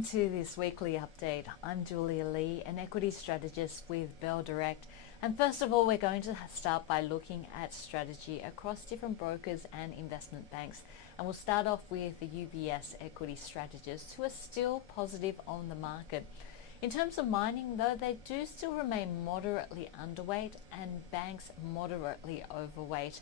Welcome to this weekly update. I'm Julia Lee, an equity strategist with Bell Direct. And first of all, we're going to start by looking at strategy across different brokers and investment banks. And we'll start off with the UBS equity strategists, who are still positive on the market. In terms of mining, though, they do still remain moderately underweight and banks moderately overweight.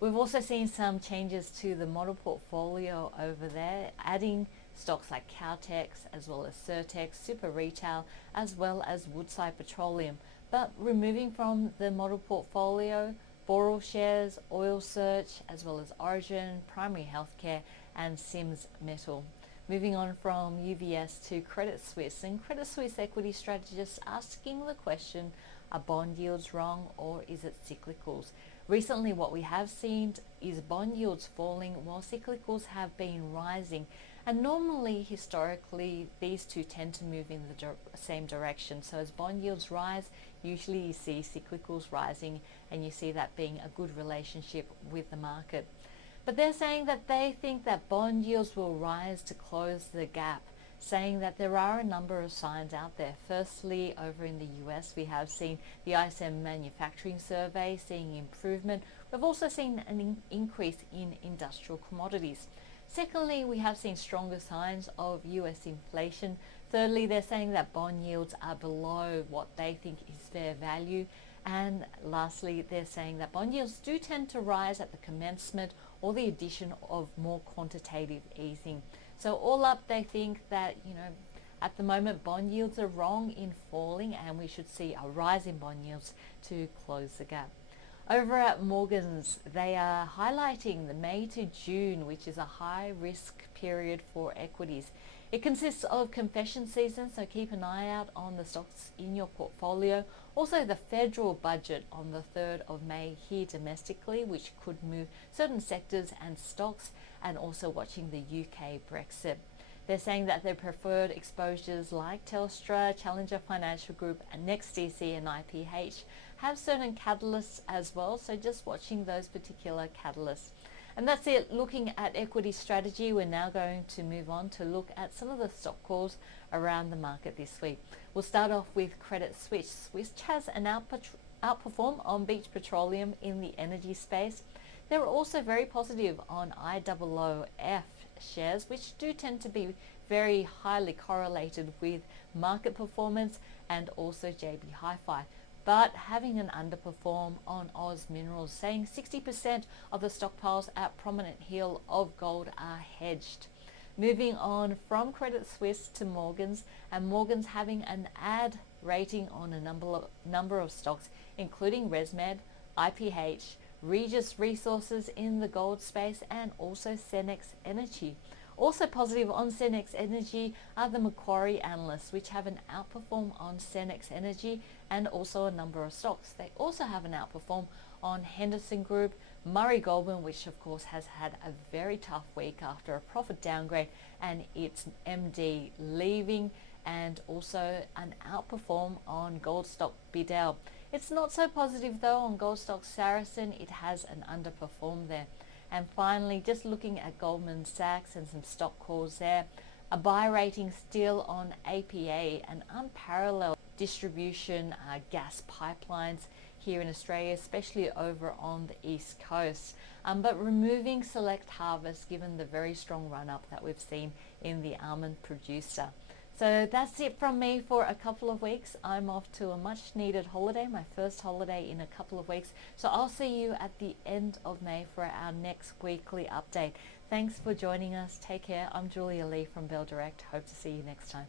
We've also seen some changes to the model portfolio over there, adding stocks like Caltex, as well as Certex, Super Retail, as well as Woodside Petroleum. But removing from the model portfolio, Boral shares, Oil Search, as well as Origin, Primary Healthcare, and Sims Metal. Moving on from UBS to Credit Suisse, and Credit Suisse equity strategists asking the question, are bond yields wrong or is it cyclicals? Recently, what we have seen is bond yields falling while cyclicals have been rising. And normally, historically, these two tend to move in the same direction. So as bond yields rise, usually you see cyclicals rising, and you see that being a good relationship with the market. But they're saying that they think that bond yields will rise to close the gap, saying that there are a number of signs out there. Firstly, over in the US, we have seen the ISM manufacturing survey seeing improvement. We've also seen an increase in industrial commodities. Secondly, we have seen stronger signs of US inflation. Thirdly, they're saying that bond yields are below what they think is fair value. And lastly, they're saying that bond yields do tend to rise at the commencement or the addition of more quantitative easing. So all up, they think that, at the moment, bond yields are wrong in falling, and we should see a rise in bond yields to close the gap. Over at Morgan's, they are highlighting the May to June, which is a high risk period for equities. It consists of confession season, so keep an eye out on the stocks in your portfolio. Also, the federal budget on the 3rd of May here domestically, which could move certain sectors and stocks, and also watching the UK Brexit. They're saying that their preferred exposures like Telstra, Challenger Financial Group, and NextDC and IPH have certain catalysts as well, so just watching those particular catalysts. And that's it. Looking at equity strategy, we're now going to move on to look at some of the stock calls around the market this week. We'll start off with Credit Suisse, which has an outperform on Beach Petroleum in the energy space. They were also very positive on IOOF shares, which do tend to be very highly correlated with market performance, and also JB Hi-Fi, but having an underperform on Oz Minerals, saying 60% of the stockpiles at Prominent Hill of gold are hedged. Moving on from Credit Suisse to Morgan's, and Morgan's having an add rating on a number of stocks, including ResMed, IPH, Regis Resources in the gold space, and also Cenex Energy. Also positive on Cenex Energy are the Macquarie analysts, which have an outperform on Cenex Energy and also a number of stocks. They also have an outperform on Henderson Group, Murray Goulburn, which of course has had a very tough week after a profit downgrade and its MD leaving, and also an outperform on gold stock Bidell. It's not so positive though on gold stock Saracen. It has an underperform there. And finally, just looking at Goldman Sachs and some stock calls there, a buy rating still on APA, an unparalleled distribution gas pipelines here in Australia, especially over on the East Coast, but removing Select Harvest given the very strong run-up that we've seen in the almond producer. So that's it from me for a couple of weeks. I'm off to a much needed holiday, my first holiday in a couple of weeks. So I'll see you at the end of May for our next weekly update. Thanks for joining us. Take care. I'm Julia Lee from Bell Direct. Hope to see you next time.